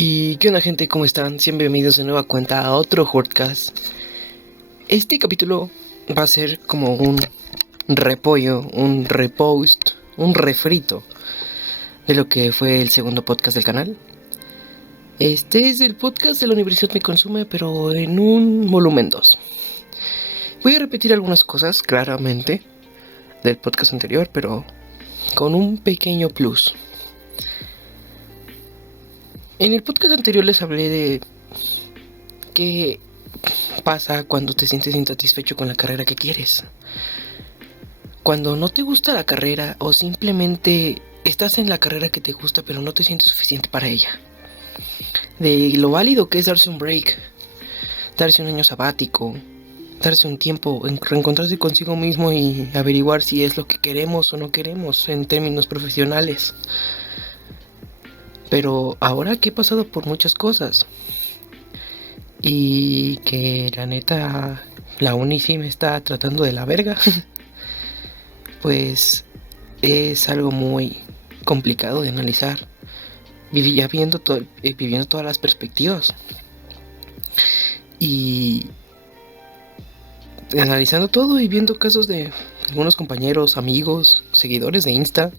¿Y qué onda, gente? ¿Cómo están? Sean bienvenidos de nueva cuenta a otro podcast. Este capítulo va a ser como un repollo, un repost, un refrito de lo que fue el segundo podcast del canal. Este es el podcast de la Universidad Me Consume, pero en un volumen 2. Voy a repetir algunas cosas, claramente, del podcast anterior, pero con un pequeño plus. En el podcast anterior les hablé de qué pasa cuando te sientes insatisfecho con la carrera que quieres. Cuando no te gusta la carrera o simplemente estás en la carrera que te gusta pero no te sientes suficiente para ella. De lo válido que es darse un break, darse un año sabático, darse un tiempo, reencontrarse consigo mismo y averiguar si es lo que queremos o no queremos en términos profesionales. Pero ahora que he pasado por muchas cosas y que la neta la uni sí me está tratando de la verga, pues es algo muy complicado de analizar, viviendo todas las perspectivas y analizando todo y viendo casos de algunos compañeros, amigos, seguidores de Insta.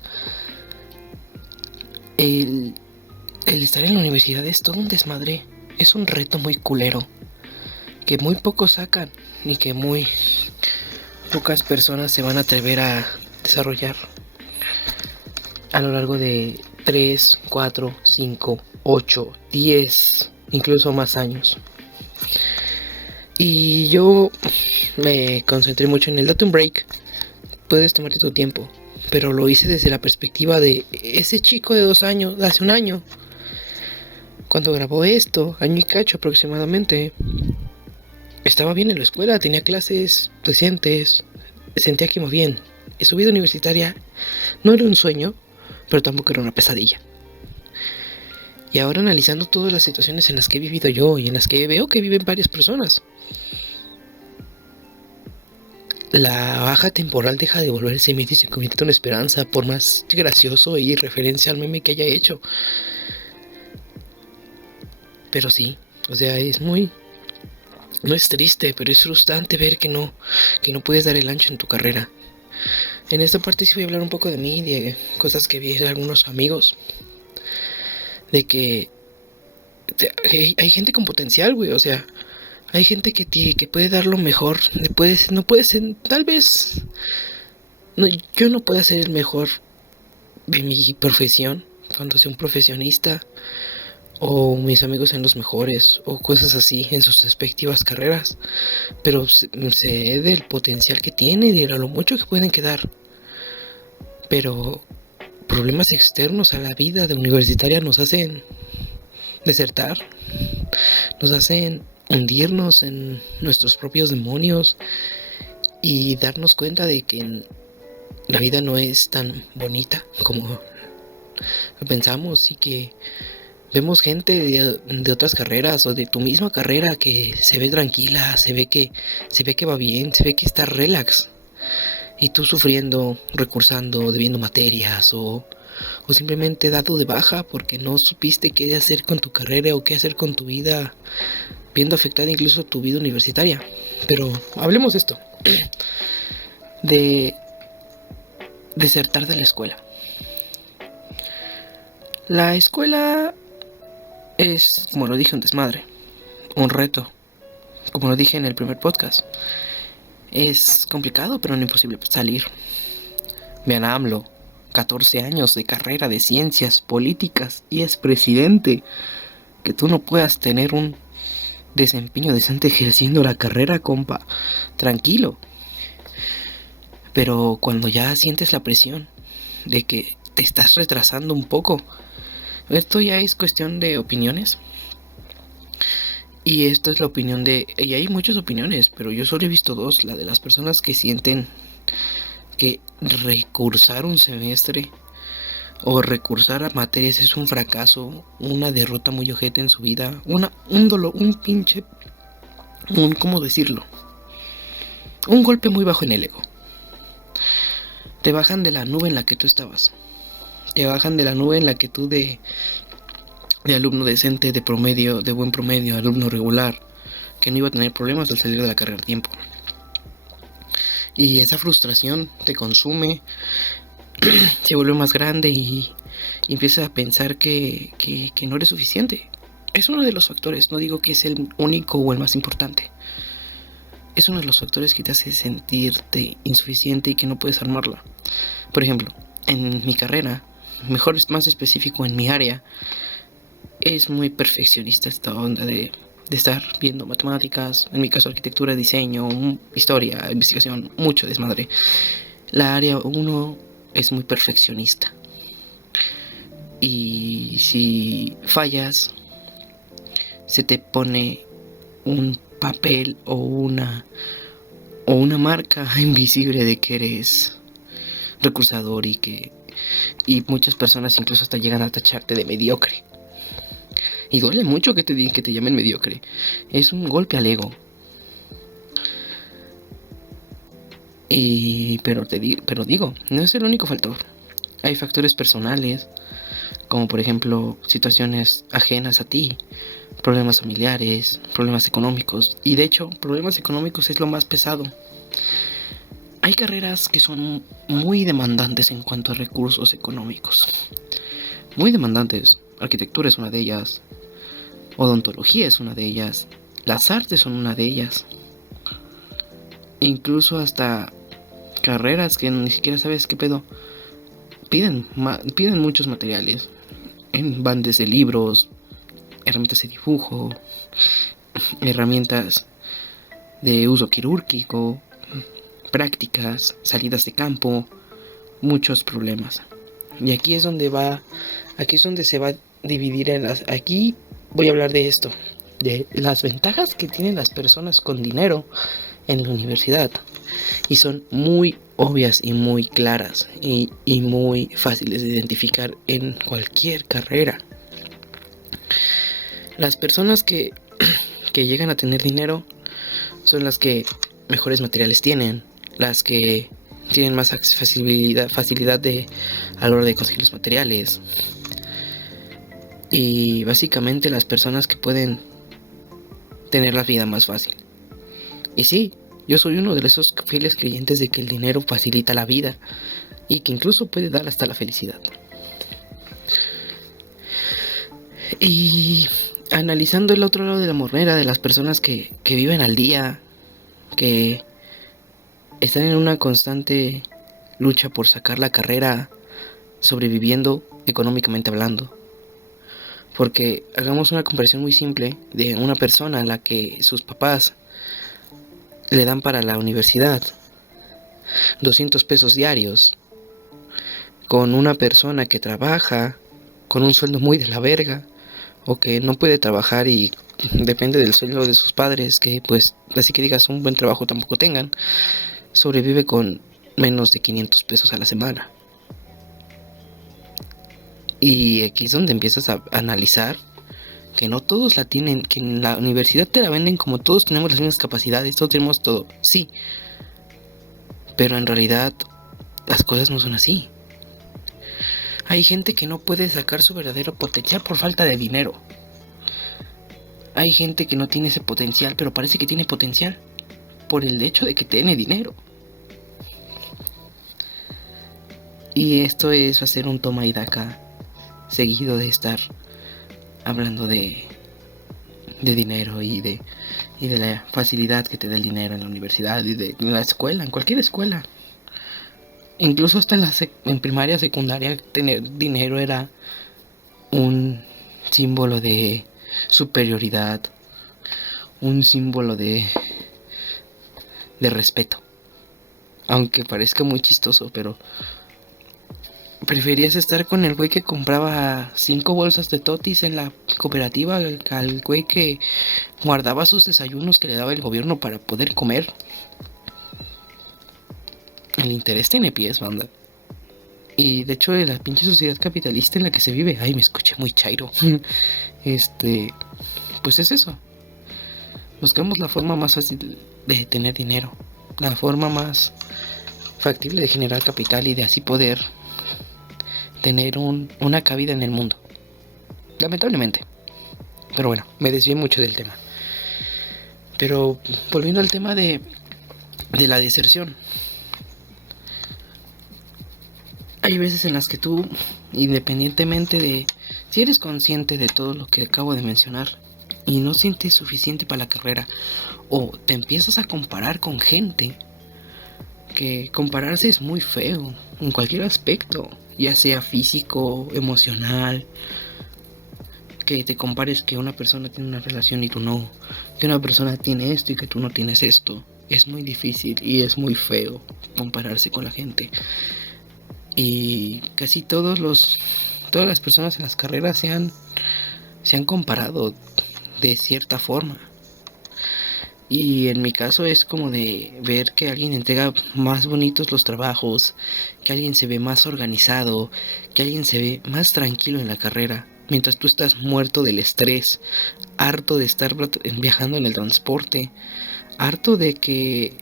El estar en la universidad es todo un desmadre, es un reto muy culero que muy pocos sacan ni que muy pocas personas se van a atrever a desarrollar a lo largo de 3, 4, 5, 8, 10, incluso más años. Y yo me concentré mucho en el date un break. Puedes tomarte tu tiempo, pero lo hice desde la perspectiva de ese chico de 2 años, de hace un año, cuando grabó esto, año y cacho aproximadamente. Estaba bien en la escuela, tenía clases decentes, sentía que iba bien. Y su vida universitaria no era un sueño, pero tampoco era una pesadilla. Y ahora analizando todas las situaciones en las que he vivido yo y en las que veo que viven varias personas, la baja temporal deja de volverse mito y se convierte en una esperanza, por más gracioso y referencia al meme que haya hecho. Pero sí, o sea, no es triste, pero es frustrante ver que no puedes dar el ancho en tu carrera. En esta parte sí voy a hablar un poco de mí, de cosas que vi de algunos amigos, de que hay gente con potencial, güey, o sea, hay gente que puede dar lo mejor, no puede ser, tal vez, no, yo no puedo ser el mejor de mi profesión, cuando sea un profesionista, o mis amigos sean los mejores, o cosas así en sus respectivas carreras, pero sé del potencial que tienen y de lo mucho que pueden quedar. Pero problemas externos a la vida de universitaria nos hacen desertar, nos hacen hundirnos en nuestros propios demonios y darnos cuenta de que la vida no es tan bonita como pensamos y que vemos gente de otras carreras o de tu misma carrera que se ve tranquila, se ve que va bien, se ve que está relax. Y tú sufriendo, recursando, debiendo materias o simplemente dado de baja porque no supiste qué hacer con tu carrera o qué hacer con tu vida, viendo afectada incluso tu vida universitaria. Pero hablemos de esto, de desertar de la escuela. La escuela es, como lo dije, un desmadre, un reto, como lo dije en el primer podcast. Es complicado, pero no imposible salir. Vean a AMLO, 14 años de carrera de ciencias políticas y es presidente. Que tú no puedas tener un desempeño decente ejerciendo la carrera, compa, tranquilo. Pero cuando ya sientes la presión de que te estás retrasando un poco, esto ya es cuestión de opiniones. Y esta es la opinión y hay muchas opiniones, pero yo solo he visto dos. La de las personas que sienten que recursar un semestre o recursar a materias es un fracaso, una derrota muy ojete en su vida, un dolor, ¿cómo decirlo? Un golpe muy bajo en el ego. Te bajan de la nube en la que tú estabas. Te bajan de la nube en la que tú de alumno decente, de promedio, de buen promedio, alumno regular, que no iba a tener problemas al salir de la carrera a tiempo. Y esa frustración te consume, se vuelve más grande y empiezas a pensar que no eres suficiente. Es uno de los factores, no digo que es el único o el más importante. Es uno de los factores que te hace sentirte insuficiente y que no puedes armarla. Por ejemplo, en mi carrera, mejor más específico en mi área, es muy perfeccionista esta onda de estar viendo matemáticas, en mi caso arquitectura, diseño, historia, investigación, mucho desmadre. La área 1 es muy perfeccionista. Y si fallas, se te pone un papel o una marca invisible de que eres recursador y muchas personas incluso hasta llegan a tacharte de mediocre. Y duele mucho que te llamen mediocre. Es un golpe al ego. Pero digo, no es el único factor. Hay factores personales, como por ejemplo situaciones ajenas a ti, problemas familiares, problemas económicos. Y de hecho, problemas económicos es lo más pesado. Hay carreras que son muy demandantes en cuanto a recursos económicos. Muy demandantes. Arquitectura es una de ellas. Odontología es una de ellas. Las artes son una de ellas. Incluso hasta carreras que ni siquiera sabes qué pedo. Piden muchos materiales. Van desde libros, herramientas de dibujo, herramientas de uso quirúrgico, prácticas, salidas de campo, muchos problemas. Y aquí es donde se va a dividir aquí voy a hablar de esto, de las ventajas que tienen las personas con dinero en la universidad. Y son muy obvias y muy claras y muy fáciles de identificar en cualquier carrera. Las personas que llegan a tener dinero son las que mejores materiales tienen, las que tienen más facilidad a la hora de conseguir los materiales. Y básicamente las personas que pueden tener la vida más fácil. Y sí, yo soy uno de esos fieles creyentes de que el dinero facilita la vida y que incluso puede dar hasta la felicidad. Y analizando el otro lado de la moneda, de las personas que viven al día, que están en una constante lucha por sacar la carrera, sobreviviendo económicamente hablando. Porque hagamos una comparación muy simple de una persona a la que sus papás le dan para la universidad 200 pesos diarios, con una persona que trabaja con un sueldo muy de la verga, o que no puede trabajar y depende del sueldo de sus padres, que pues así que digas un buen trabajo tampoco tengan, sobrevive con menos de 500 pesos a la semana. Y aquí es donde empiezas a analizar que no todos la tienen, que en la universidad te la venden como todos tenemos las mismas capacidades, todos tenemos todo, sí. Pero en realidad las cosas no son así. Hay gente que no puede sacar su verdadero potencial por falta de dinero. Hay gente que no tiene ese potencial, pero parece que tiene potencial por el hecho de que tiene dinero. Y esto va a ser un toma y daca seguido de estar hablando de dinero y de la facilidad que te da el dinero en la universidad y de la escuela, en cualquier escuela. Incluso hasta en primaria, secundaria, tener dinero era un símbolo de superioridad, un símbolo de respeto. Aunque parezca muy chistoso, pero preferías estar con el güey que compraba 5 bolsas de totis en la cooperativa al güey que guardaba sus desayunos que le daba el gobierno para poder comer. El interés tiene pies, banda. Y de hecho, de la pinche sociedad capitalista en la que se vive, ay, me escuché muy chairo. Pues es eso. Buscamos la forma más fácil de tener dinero, la forma más factible de generar capital y de así poder tener una cabida en el mundo. lamentablemente. Pero bueno, me desvié mucho del tema. Pero volviendo al tema de la deserción. Hay veces en las que tú, independientemente de si eres consciente de todo lo que acabo de mencionar y no sientes suficiente para la carrera, o te empiezas a comparar con gente, que compararse es muy feo en cualquier aspecto, ya sea físico, emocional, que te compares que una persona tiene una relación y tú no, que una persona tiene esto y que tú no tienes esto. Es muy difícil y es muy feo compararse con la gente. Y casi todas las personas en las carreras se han comparado de cierta forma. Y en mi caso es como de ver que alguien entrega más bonitos los trabajos, que alguien se ve más organizado, que alguien se ve más tranquilo en la carrera, mientras tú estás muerto del estrés, harto de estar viajando en el transporte, harto de que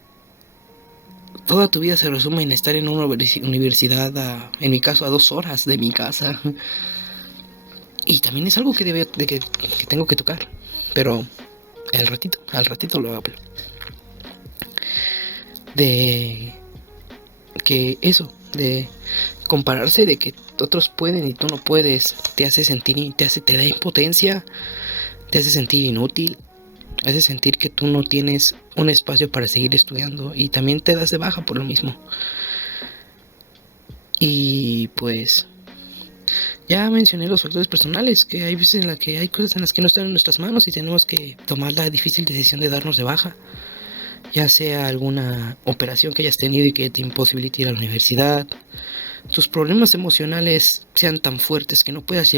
toda tu vida se resume en estar en una universidad, en mi caso, a 2 horas de mi casa. Y también es algo que tengo que tocar, pero al ratito lo hablo. De que eso, de compararse, de que otros pueden y tú no puedes, te hace sentir, te da impotencia, te hace sentir inútil, hace sentir que tú no tienes un espacio para seguir estudiando y también te das de baja por lo mismo. Y pues ya mencioné los factores personales, que hay veces en las que hay cosas en las que no están en nuestras manos y tenemos que tomar la difícil decisión de darnos de baja. Ya sea alguna operación que hayas tenido y que te imposibilite ir a la universidad, tus problemas emocionales sean tan fuertes que no puedas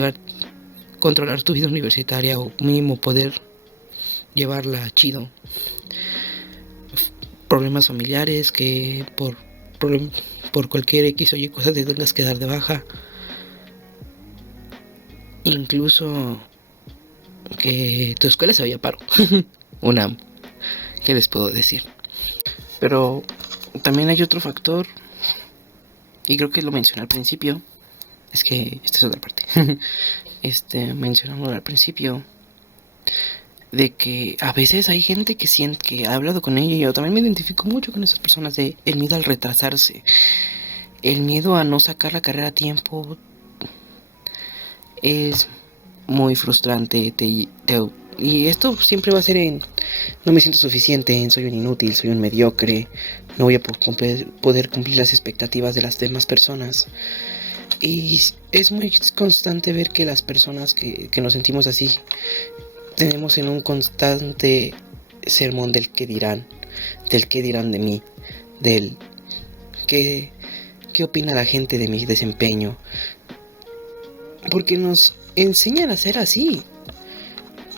controlar tu vida universitaria o mínimo poder llevarla chido. Problemas familiares que por cualquier X o Y cosa te tengas que dar de baja. Incluso que tu escuela se vaya a paro. Una, ¿qué les puedo decir? Pero también hay otro factor, y creo que lo mencioné al principio. Es que esta es otra parte. Mencionamos al principio de que a veces hay gente que siente, que ha hablado con ella, y yo también me identifico mucho con esas personas, de el miedo al retrasarse, el miedo a no sacar la carrera a tiempo. Es muy frustrante, y esto siempre va a ser en no me siento suficiente, soy un inútil, soy un mediocre, no voy a poder cumplir las expectativas de las demás personas. Y es muy constante ver que las personas que nos sentimos así tenemos en un constante sermón del qué dirán de mí, del qué opina la gente de mi desempeño, porque nos enseñan a ser así,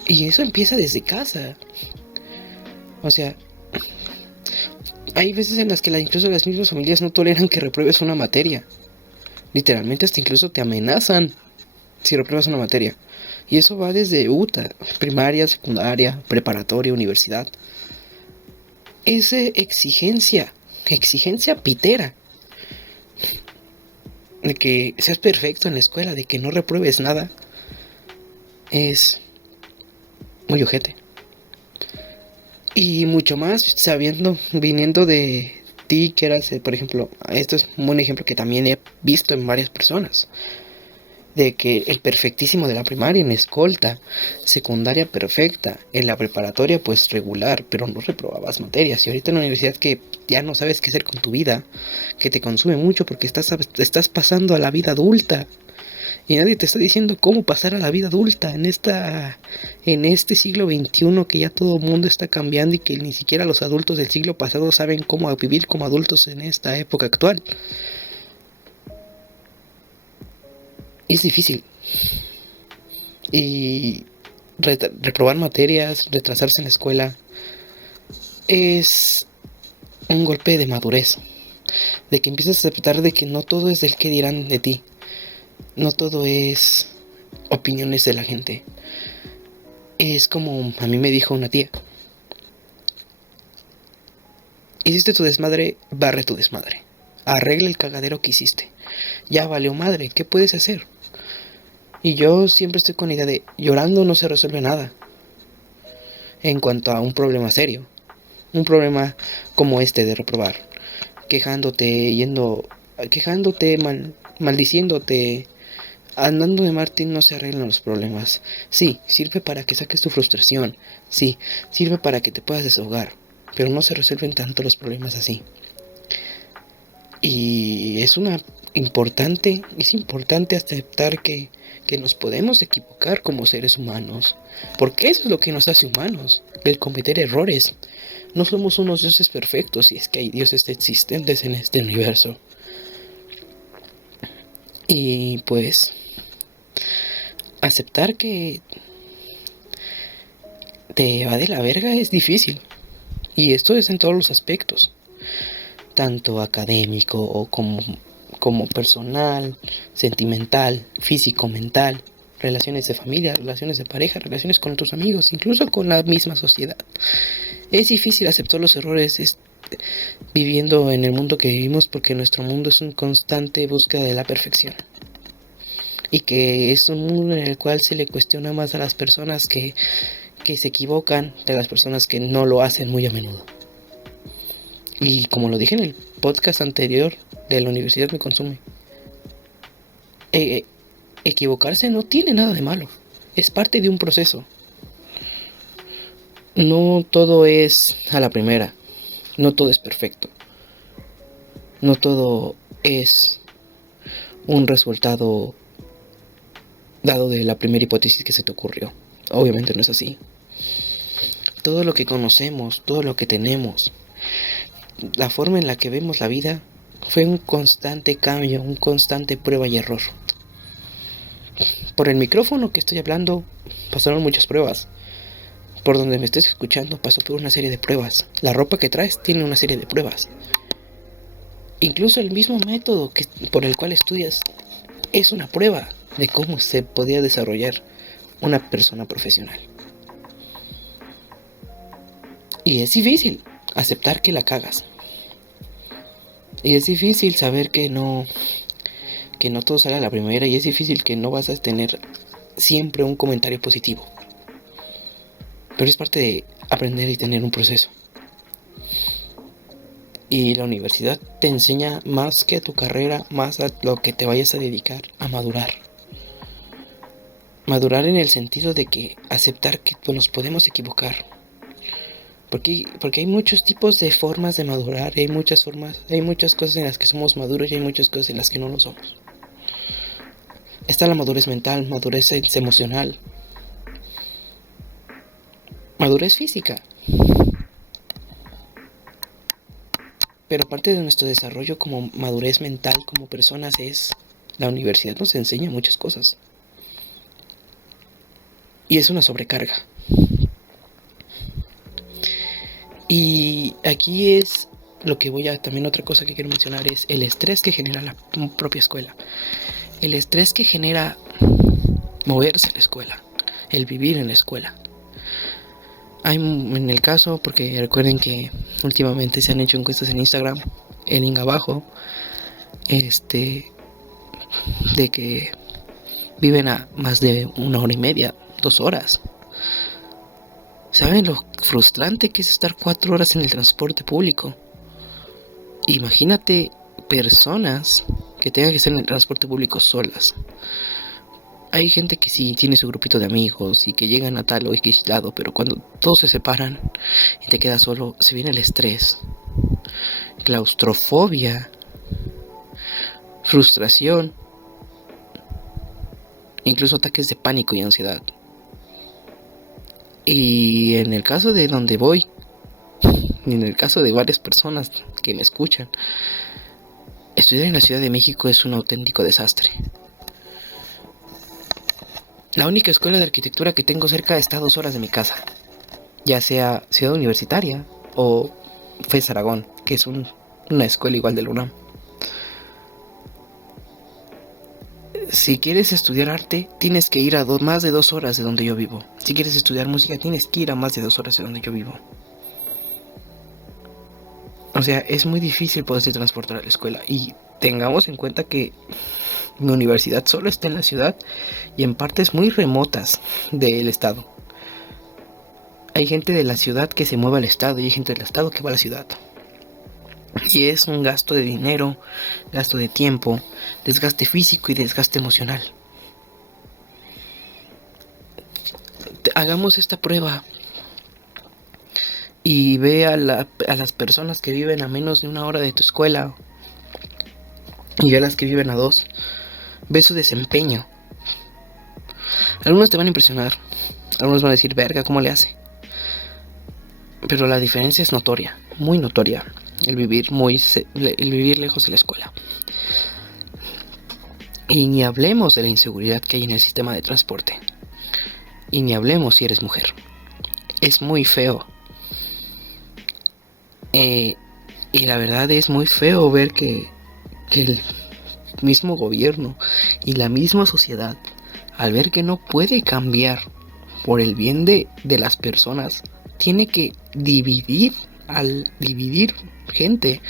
y eso empieza desde casa. O sea, hay veces en las que incluso las mismas familias no toleran que repruebes una materia, literalmente hasta incluso te amenazan si repruebas una materia. Y eso va desde primaria, secundaria, preparatoria, universidad. Esa exigencia pitera, de que seas perfecto en la escuela, de que no repruebes nada, es muy ojete. Y mucho más viniendo de ti, que eras, por ejemplo, esto es un ejemplo que también he visto en varias personas, de que el perfectísimo de la primaria en escolta, secundaria perfecta, en la preparatoria pues regular, pero no reprobabas materias, y ahorita en la universidad que ya no sabes qué hacer con tu vida, que te consume mucho porque estás pasando a la vida adulta, y nadie te está diciendo cómo pasar a la vida adulta en este siglo XXI, que ya todo el mundo está cambiando y que ni siquiera los adultos del siglo pasado saben cómo vivir como adultos en esta época actual. Es difícil. Y reprobar materias, retrasarse en la escuela, es un golpe de madurez, de que empiezas a aceptar de que no todo es del que dirán de ti, no todo es opiniones de la gente. Es como a mí me dijo una tía: hiciste tu desmadre, barre tu desmadre, arregla el cagadero que hiciste, ya valió madre, ¿qué puedes hacer? Y yo siempre estoy con la idea de llorando no se resuelve nada en cuanto a un problema serio. Un problema como este de reprobar. Quejándote, maldiciéndote, andando de Martín no se arreglan los problemas. Sí, sirve para que saques tu frustración. Sí, sirve para que te puedas desahogar. Pero no se resuelven tanto los problemas así. Y es importante aceptar que nos podemos equivocar como seres humanos. Porque eso es lo que nos hace humanos, el cometer errores. No somos unos dioses perfectos, si es que hay dioses existentes en este universo. Y pues aceptar que te va de la verga es difícil. Y esto es en todos los aspectos, tanto académico o como personal, sentimental, físico, mental, relaciones de familia, relaciones de pareja, relaciones con tus amigos, incluso con la misma sociedad. Es difícil aceptar los errores viviendo en el mundo que vivimos, porque nuestro mundo es una constante búsqueda de la perfección. Y que es un mundo en el cual se le cuestiona más a las personas que se equivocan de las personas que no lo hacen muy a menudo. Y como lo dije en el podcast anterior de la Universidad Me Consume, equivocarse no tiene nada de malo. Es parte de un proceso. No todo es a la primera. No todo es perfecto. No todo es un resultado dado de la primera hipótesis que se te ocurrió. Obviamente no es así. Todo lo que conocemos, todo lo que tenemos, la forma en la que vemos la vida, fue un constante cambio, un constante prueba y error. Por el micrófono que estoy hablando pasaron muchas pruebas. Por donde me estés escuchando pasó por una serie de pruebas. La ropa que traes tiene una serie de pruebas. Incluso el mismo método por el cual estudias es una prueba de cómo se podía desarrollar una persona profesional. Y es difícil aceptar que la cagas. Y es difícil saber que no todo sale a la primera, y es difícil que no vas a tener siempre un comentario positivo. Pero es parte de aprender y tener un proceso. Y la universidad te enseña más que a tu carrera, más a lo que te vayas a dedicar, a madurar. Madurar en el sentido de que aceptar que nos podemos equivocar. Porque hay muchos tipos de formas de madurar, hay muchas cosas en las que somos maduros y hay muchas cosas en las que no lo somos. Está la madurez mental, madurez emocional, madurez física. Pero parte de nuestro desarrollo como madurez mental, como personas, es la universidad nos enseña muchas cosas. Y es una sobrecarga. Y aquí es lo que también otra cosa que quiero mencionar es el estrés que genera la propia escuela. El estrés que genera moverse en la escuela, el vivir en la escuela. Hay en el caso, porque recuerden que últimamente se han hecho encuestas en Instagram, el link abajo, de que viven a más de 1 hora y media, 2 horas. ¿Saben lo frustrante que es estar 4 horas en el transporte público? Imagínate personas que tengan que estar en el transporte público solas. Hay gente que sí tiene su grupito de amigos y que llegan a tal o X lado, pero cuando todos se separan y te quedas solo, se viene el estrés, claustrofobia, frustración, incluso ataques de pánico y ansiedad. Y en el caso de donde voy, y en el caso de varias personas que me escuchan, estudiar en la Ciudad de México es un auténtico desastre. La única escuela de arquitectura que tengo cerca está a 2 horas de mi casa, ya sea Ciudad Universitaria o FES Aragón, que es una escuela igual de la UNAM. Si quieres estudiar arte, tienes que ir a más de 2 horas de donde yo vivo. Si quieres estudiar música, tienes que ir a más de 2 horas de donde yo vivo. O sea, es muy difícil poderse transportar a la escuela. Y tengamos en cuenta que Mi universidad solo está en la ciudad y en partes muy remotas del estado. Hay gente de la ciudad que se mueve al estado y hay gente del estado que va a la ciudad. Y es un gasto de dinero, gasto de tiempo, desgaste físico y desgaste emocional. Hagamos esta prueba y ve a las personas que viven a menos de 1 hora de tu escuela y ve a las que viven a 2. Ve su desempeño. Algunos te van a impresionar, algunos van a decir, verga, ¿cómo le hace? Pero la diferencia es notoria, muy notoria, el vivir lejos de la escuela. Y ni hablemos de la inseguridad que hay en el sistema de transporte. Y ni hablemos si eres mujer. Es muy feo. Y la verdad es muy feo ver que el mismo gobierno y la misma sociedad, al ver que no puede cambiar por el bien de las personas, tiene que dividir gente.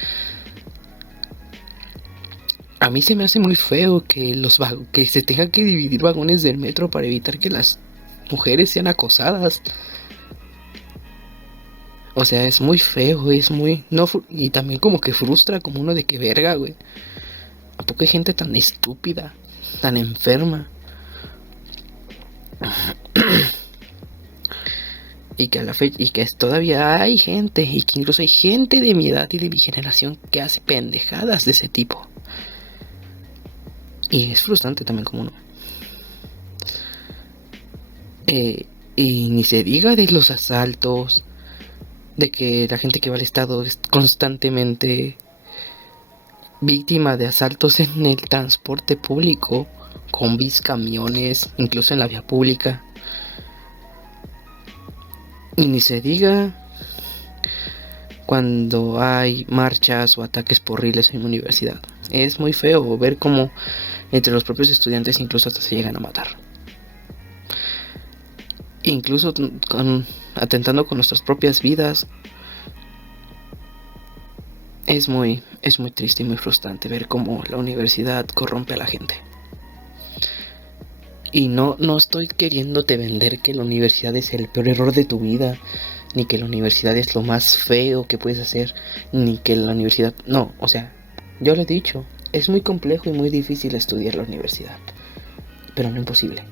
A mí se me hace muy feo que que se tenga que dividir vagones del metro para evitar que las mujeres sean acosadas. O sea, es muy feo, es muy... no y también como que frustra como uno de que verga, güey. ¿A poco hay gente tan estúpida, tan enferma? Y que a la fecha, y que todavía hay gente, y que incluso hay gente de mi edad y de mi generación que hace pendejadas de ese tipo. Y es frustrante también como uno. Y ni se diga de los asaltos, de que la gente que va al estado es constantemente víctima de asaltos en el transporte público, combis, camiones, incluso en la vía pública. Y ni se diga cuando hay marchas o ataques porriles en la universidad. Es muy feo ver cómo entre los propios estudiantes incluso hasta se llegan a matar. Incluso atentando con nuestras propias vidas. Es muy triste y muy frustrante ver cómo la universidad corrompe a la gente. Y no estoy queriéndote vender que la universidad es el peor error de tu vida, ni que la universidad es lo más feo que puedes hacer, ni que la universidad... No, o sea, yo lo he dicho, es muy complejo y muy difícil estudiar la universidad, pero no imposible.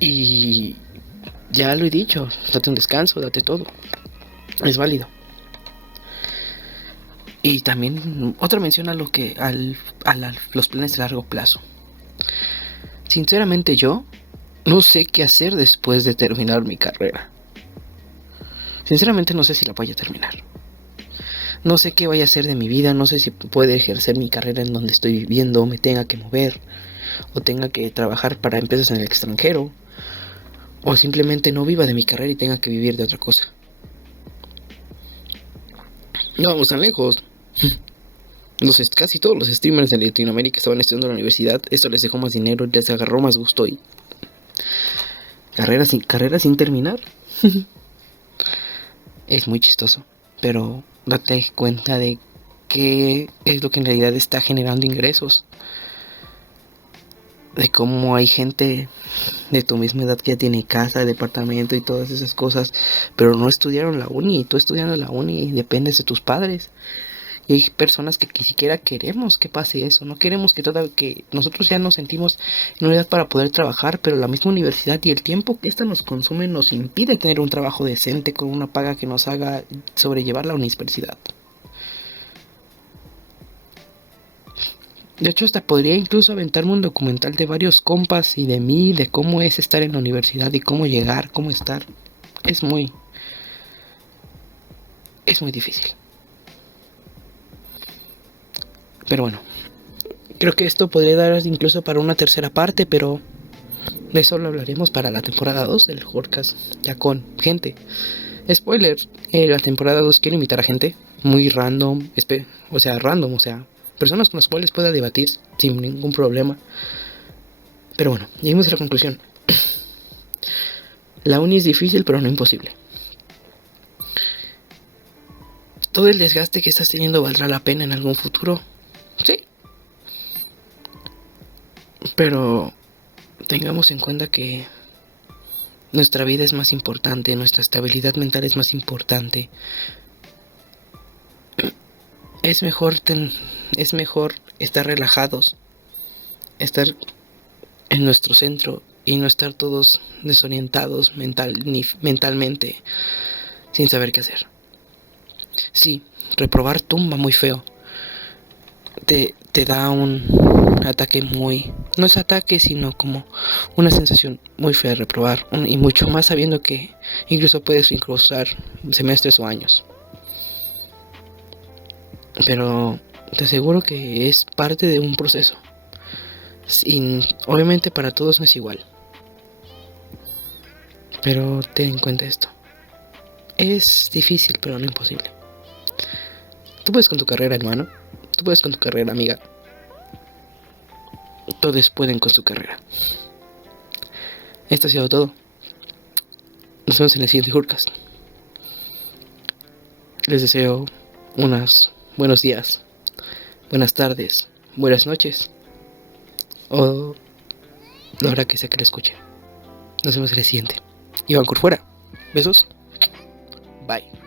Y ya lo he dicho, date un descanso, date todo, es válido. Y también otra mención a los planes de largo plazo. Sinceramente yo no sé qué hacer después de terminar mi carrera. Sinceramente no sé si la voy a terminar. No sé qué vaya a hacer de mi vida, no sé si puedo ejercer mi carrera en donde estoy viviendo, me tenga que mover, o tenga que trabajar para empresas en el extranjero, o simplemente no viva de mi carrera y tenga que vivir de otra cosa. No vamos tan lejos. Casi todos los streamers de Latinoamérica estaban estudiando en la universidad. Esto les dejó más dinero, les agarró más gusto y... carrera sin terminar. Es muy chistoso, pero date cuenta de qué es lo que en realidad está generando ingresos. De cómo hay gente de tu misma edad que ya tiene casa, departamento y todas esas cosas, pero no estudiaron la uni. Y tú estudiando la uni dependes de tus padres. Y hay personas que ni siquiera queremos que pase eso. No queremos que nosotros ya nos sentimos en una edad para poder trabajar, pero la misma universidad y el tiempo que esta nos consume nos impide tener un trabajo decente con una paga que nos haga sobrellevar la universidad. De hecho, hasta podría incluso aventarme un documental de varios compas y de mí, de cómo es estar en la universidad y cómo llegar, cómo estar. Es muy difícil. Pero bueno, creo que esto podría dar incluso para una tercera parte, pero de eso lo hablaremos para la temporada 2 del podcast, ya con gente. Spoiler, la temporada 2 quiero invitar a gente muy random, o sea, personas con las cuales pueda debatir sin ningún problema. Pero bueno, lleguemos a la conclusión. La uni es difícil, pero no imposible. ¿Todo el desgaste que estás teniendo valdrá la pena en algún futuro? Sí. Pero tengamos en cuenta que nuestra vida es más importante, nuestra estabilidad mental es más importante. Es mejor estar relajados, estar en nuestro centro y no estar todos desorientados mentalmente sin saber qué hacer. Sí, reprobar tumba muy feo. Te da un ataque muy... No es ataque, sino como una sensación muy fea de reprobar. Y mucho más sabiendo que incluso puedes incrustar semestres o años. Pero te aseguro que es parte de un proceso. Obviamente para todos no es igual. Pero ten en cuenta esto. Es difícil, pero no imposible. Tú puedes con tu carrera, hermano. Tú puedes con tu carrera, amiga. Todos pueden con su carrera. Esto ha sido todo. Nos vemos en el siguiente Hurcast. Les deseo unos buenos días, buenas tardes, buenas noches o la hora que sea que lo escuchen. Nos vemos en el siguiente. Iván Corfuera. Besos. Bye.